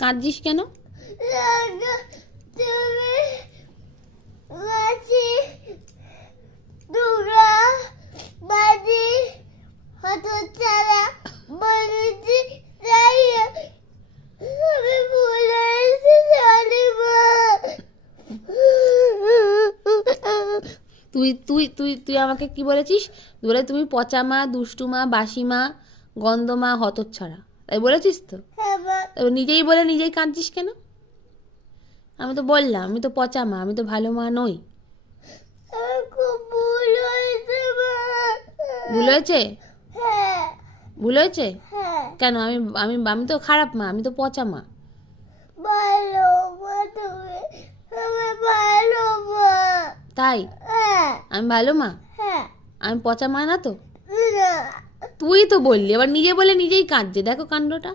কাঁদছিস কেন? তুমি মাছি দুরা বাজি হত ছাড়া বলেছি তাই আমি ভুল হয়েছে জানি মা। তুই তুই তুই তুই আমাকে কি বলেছিস? বলে তুমি পচা মা, দুষ্টু মা, বাসি মা, গন্ধ মা, হতচ্ছাড়া, তাই বলেছিস তো? হ্যাঁ মা। এবার নিজেই বলে নিজেই কাঁদছিস কেন? আমি তো বললাম আমি তো পচা মা, আমি তো ভালো মা নই। আমার খুব ভুল হয়েছে মা। ভুল হয়েছে? হ্যাঁ ভুল হয়েছে? হ্যাঁ। কেন? আমি আমি আমি তো খারাপ মা, আমি তো পচা মা। ভালো মা তুমি, আমি ভালো মা। তাই? হ্যাঁ আমি ভালো মা? হ্যাঁ। আমি পচা মা না তো? না। তুই তো বললি, এবার নিজে বলে নিজেই কাঁদছে, দেখো কাণ্ডটা।